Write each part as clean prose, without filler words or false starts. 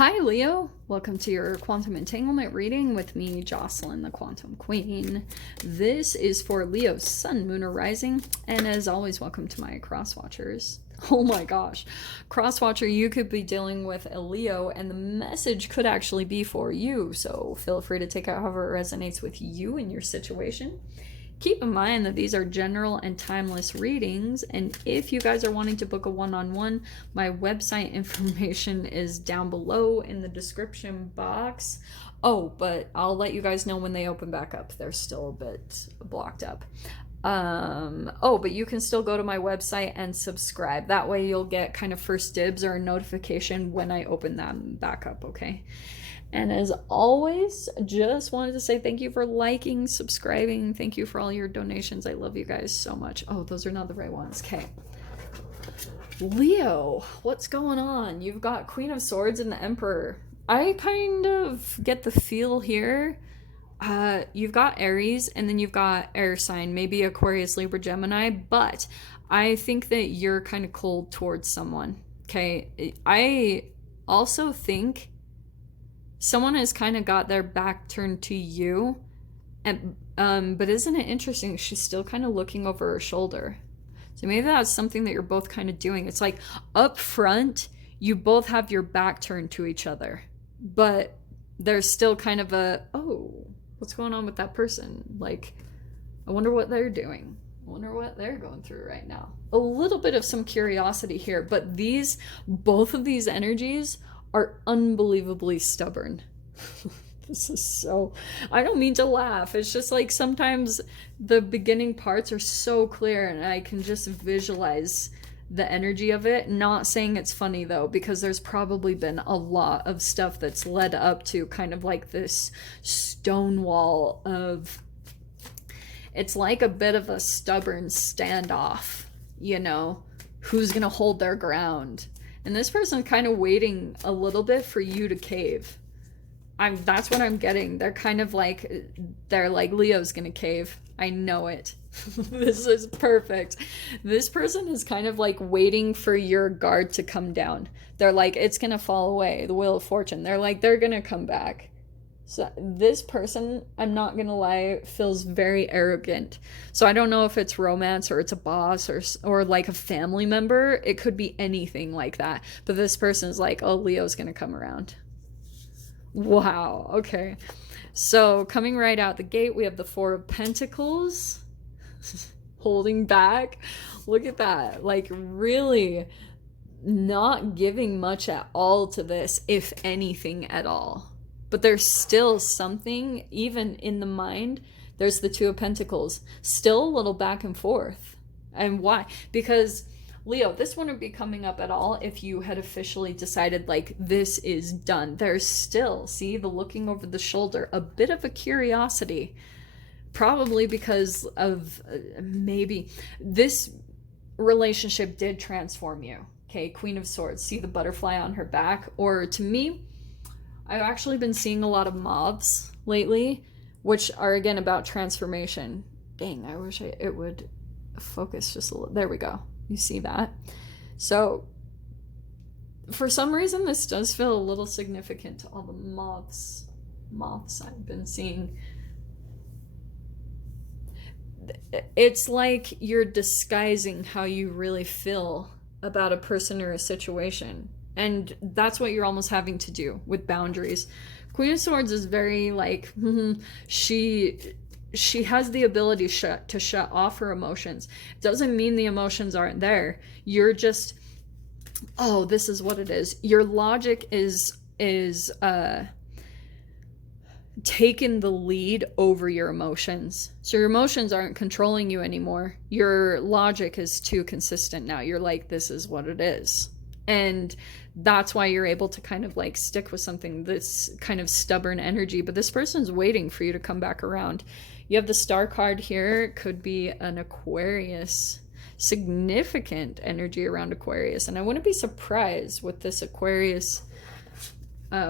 Hi, Leo. Welcome to your quantum entanglement reading with me, Jocelyn, the Quantum Queen. This is for Leo's Sun, Moon, or Rising. And as always, welcome to my cross watchers. Oh my gosh. Cross watcher, you could be dealing with a Leo, and the message could actually be for you. So feel free to take out however it resonates with you in your situation. Keep in mind that these are general and timeless readings, and if you guys are wanting to book a one-on-one, my website information is down below in the description box. Oh, but I'll let you guys know when they open back up. They're still a bit blocked up. But you can still go to my website and subscribe. That way you'll get kind of first dibs or a notification when I open them back up, okay? And as always, just wanted to say thank you for liking, subscribing. Thank you for all your donations. I love you guys so much. Oh, those are not the right ones. Okay. Leo, what's going on? You've got Queen of Swords and the Emperor. I kind of get the feel here. You've got Aries, and then you've got air sign, maybe Aquarius, Libra, Gemini, but I think that you're kind of cold towards someone. Okay. I also think someone has kind of got their back turned to you, and but isn't it interesting, she's still kind of looking over her shoulder. So maybe that's something that you're both kind of doing. It's like up front you both have your back turned to each other, but there's still kind of a, oh, what's going on with that person? Like, I wonder what they're doing. I wonder what they're going through right now. A little bit of some curiosity here, but both of these energies are unbelievably stubborn. This is so, I don't mean to laugh. It's just like sometimes the beginning parts are so clear and I can just visualize the energy of it. Not saying it's funny though, because there's probably been a lot of stuff that's led up to kind of like this stone wall of, it's like a bit of a stubborn standoff, you know, who's gonna hold their ground. And this person's kind of waiting a little bit for you to cave. That's what I'm getting. They're kind of like, they're like, Leo's gonna cave. I know it. This is perfect. This person is kind of like waiting for your guard to come down. They're like, it's gonna fall away, the wheel of fortune. They're like, they're gonna come back. So this person, I'm not gonna lie, feels very arrogant. So I don't know if it's romance or it's a boss or like a family member. It could be anything like that. But this person's like, oh, Leo's gonna come around. Wow, okay. So coming right out the gate, we have the Four of Pentacles. Holding back. Look at that. Like really not giving much at all to this, if anything at all. But there's still something, even in the mind, there's the Two of Pentacles, still a little back and forth. And why? Because, Leo, this wouldn't be coming up at all if you had officially decided, like, this is done. There's still, see, the looking over the shoulder, a bit of a curiosity. Probably because of maybe this relationship did transform you. Okay, Queen of Swords, see the butterfly on her back? Or to me, I've actually been seeing a lot of moths lately, which are again about transformation. Dang, I wish it would focus just a little. There we go. You see that? So for some reason, this does feel a little significant to all the moths I've been seeing. It's like you're disguising how you really feel about a person or a situation. And that's what you're almost having to do with boundaries. Queen of Swords is very like, she has the ability to shut off her emotions. Doesn't mean the emotions aren't there. You're just, oh, this is what it is. Your logic is taken the lead over your emotions. So your emotions aren't controlling you anymore. Your logic is too consistent now. You're like, this is what it is. And that's why you're able to kind of like stick with something, this kind of stubborn energy. But this person's waiting for you to come back around. You have the Star card here. It could be an Aquarius. Significant energy around Aquarius. And I wouldn't be surprised with this Aquarius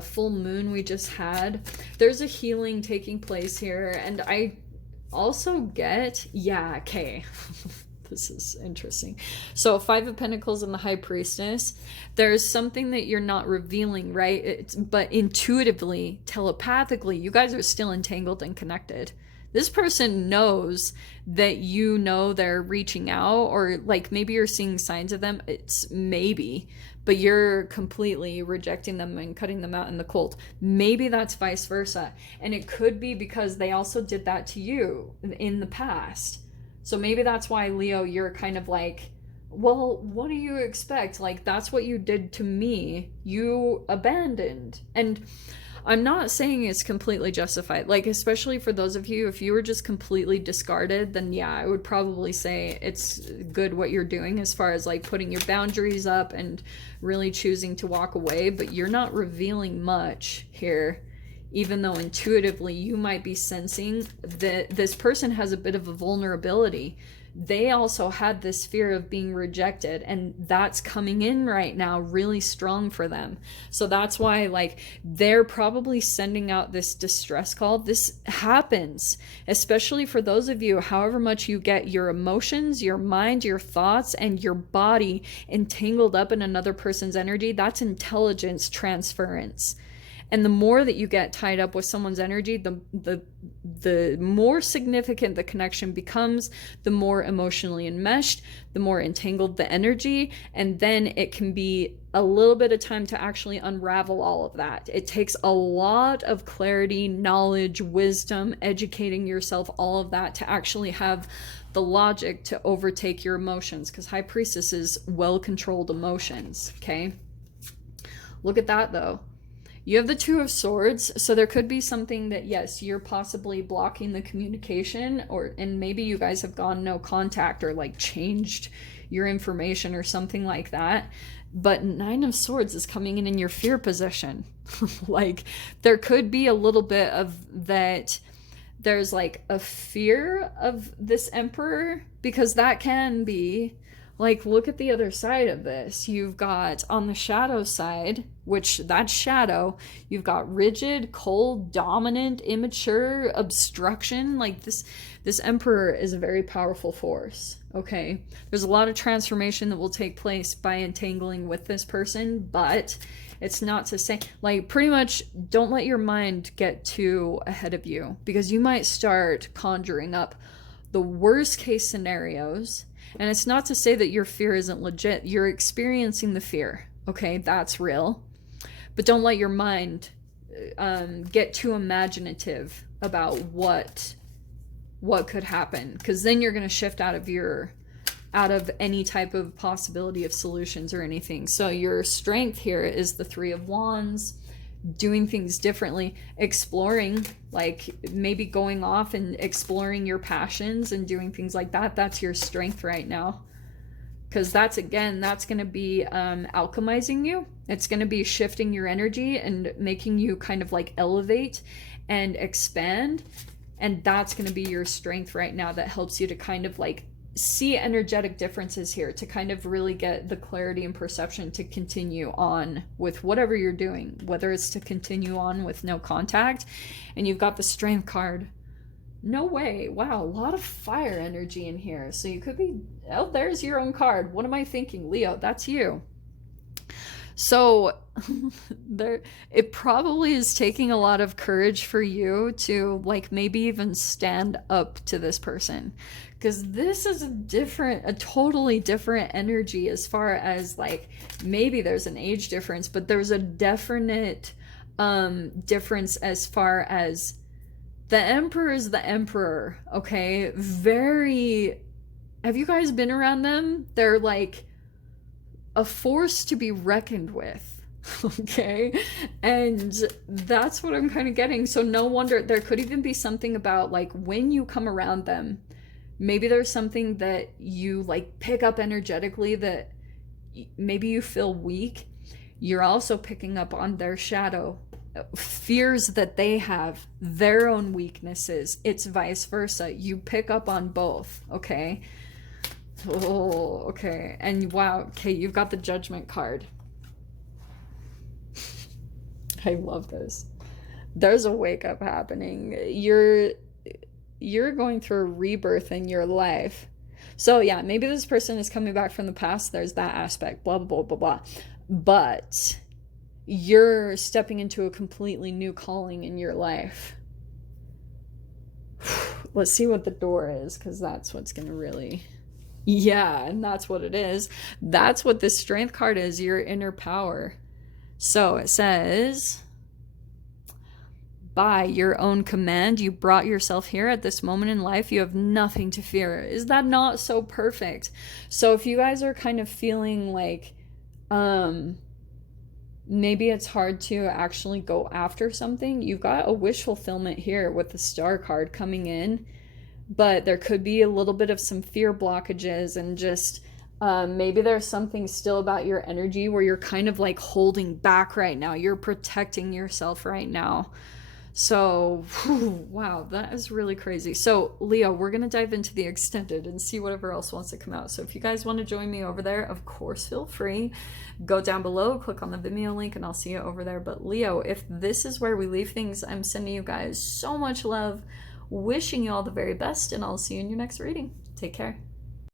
full moon we just had. There's a healing taking place here. And I also get, yeah, okay. This is interesting. So Five of Pentacles and the High Priestess. There's something that you're not revealing, right? But intuitively, telepathically, you guys are still entangled and connected. This person knows that you know they're reaching out, or like maybe you're seeing signs of them. It's maybe, but you're completely rejecting them and cutting them out in the cold. Maybe that's vice versa. And it could be because they also did that to you in the past. So maybe that's why, Leo, you're kind of like, well, what do you expect? Like, that's what you did to me. You abandoned. And I'm not saying it's completely justified. Like, especially for those of you, if you were just completely discarded, then yeah, I would probably say it's good what you're doing as far as like putting your boundaries up and really choosing to walk away. But you're not revealing much here, even though intuitively you might be sensing that this person has a bit of a vulnerability. They also had this fear of being rejected, and that's coming in right now really strong for them. So that's why, like, they're probably sending out this distress call. This happens, especially for those of you, however much you get your emotions, your mind, your thoughts, and your body entangled up in another person's energy. That's intelligence transference. And the more that you get tied up with someone's energy, the more significant the connection becomes, the more emotionally enmeshed, the more entangled the energy, and then it can be a little bit of time to actually unravel all of that. It takes a lot of clarity, knowledge, wisdom, educating yourself, all of that to actually have the logic to overtake your emotions, because High Priestess is well-controlled emotions, okay? Look at that, though. You have the Two of Swords, so there could be something that, yes, you're possibly blocking the communication, and maybe you guys have gone no contact or like changed your information or something like that. But Nine of Swords is coming in your fear position. Like, there could be a little bit of that. There's like a fear of this Emperor, because that can be like, look at the other side of this. You've got on the shadow side, which that's shadow, you've got rigid, cold, dominant, immature, obstruction. Like this Emperor is a very powerful force, okay? There's a lot of transformation that will take place by entangling with this person, but it's not to say, like, pretty much don't let your mind get too ahead of you, because you might start conjuring up the worst case scenarios. And it's not to say that your fear isn't legit. You're experiencing the fear, okay? That's real. But don't let your mind get too imaginative about what could happen, because then you're going to shift out of any type of possibility of solutions or anything. So your strength here is the Three of Wands, doing things differently, exploring, like maybe going off and exploring your passions and doing things like that. That's your strength right now, because that's going to be alchemizing you. It's going to be shifting your energy and making you kind of like elevate and expand, and that's going to be your strength right now that helps you to kind of like see energetic differences here, to kind of really get the clarity and perception to continue on with whatever you're doing, whether it's to continue on with no contact. And you've got the Strength card. No way. Wow, a lot of fire energy in here. So you could be, oh, there's your own card. What am I thinking? Leo, that's you. So it probably is taking a lot of courage for you to like maybe even stand up to this person, because this is a totally different energy as far as like, maybe there's an age difference, but there's a definite difference as far as the Emperor is the Emperor, okay? Have you guys been around them? They're like a force to be reckoned with, okay? And that's what I'm kind of getting. So no wonder, there could even be something about like when you come around them, maybe there's something that you like pick up energetically that maybe you feel weak. You're also picking up on their shadow, fears that they have, their own weaknesses. It's vice versa. You pick up on both, okay? Oh, okay. And wow, okay, you've got the Judgment card. I love this. There's a wake up happening. You're going through a rebirth in your life. So yeah, maybe this person is coming back from the past. There's that aspect, blah, blah, blah, blah, blah. But you're stepping into a completely new calling in your life. Let's see what the door is, because that's what's going to really... Yeah, and that's what it is. That's what this strength card is, your inner power. So it says, by your own command, you brought yourself here at this moment in life. You have nothing to fear. Is that not so perfect? So if you guys are kind of feeling like maybe it's hard to actually go after something, you've got a wish fulfillment here with the star card coming in. But there could be a little bit of some fear blockages, and just maybe there's something still about your energy where you're kind of like holding back right now. You're protecting yourself right now. So, wow, that is really crazy. So, Leo, we're going to dive into the extended and see whatever else wants to come out. So, if you guys want to join me over there, of course, feel free. Go down below, click on the Vimeo link, and I'll see you over there. But, Leo, if this is where we leave things, I'm sending you guys so much love, wishing you all the very best, and I'll see you in your next reading. Take care.